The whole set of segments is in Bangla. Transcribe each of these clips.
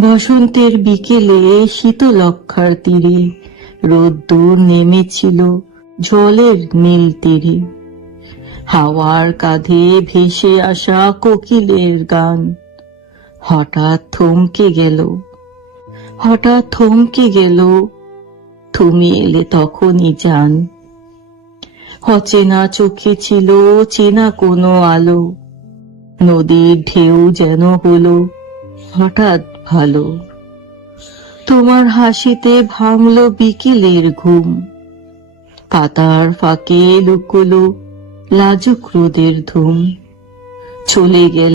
বসন্তের বিকেলে শীতলক্ষার তীরে রোদ্দুর নেমেছিল জলের নীল তীরে। হাওয়ার কাঁধে ভেসে আসা কোকিলের গান হঠাৎ থমকে গেল, হঠাৎ থমকে গেল। তুমি এলে তখনই জান। অচেনা চোখে ছিল চেনা কোনো আলো, নদীর ঢেউ যেন হলো হঠাৎ ভালো। তোমার হাসিতে ভাঙলো বিকেলের ঘুম, পাতার ফাঁকে লুকোলো লাজুক রোদের ধুম। চলে গেল,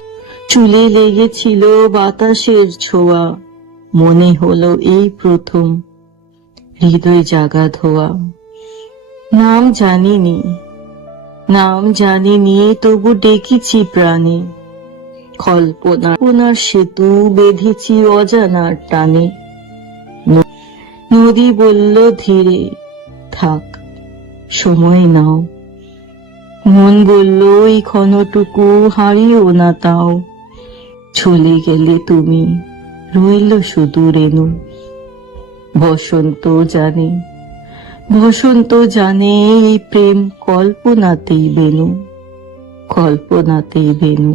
চুলে লেগেছিল বাতাসের ছোঁয়া, মনে হলো এই প্রথম হৃদয় জাগা ধোয়া। নাম জানিনি, নাম জানিনি, তবু ডেকেছি প্রাণে। কল্পনার সেতু বেঁধেছি অজানার টানে। নদী বলল ধীরে, থাক সময় নাও। মন বলল এই ক্ষণটুকু হারিও না তাও। চলে গেলে তুমি, রইল শুধু রেণু। বসন্ত জানে, বসন্ত জানে এই প্রেম কল্পনাতেই বেনু, কল্পনাতেই বেনু।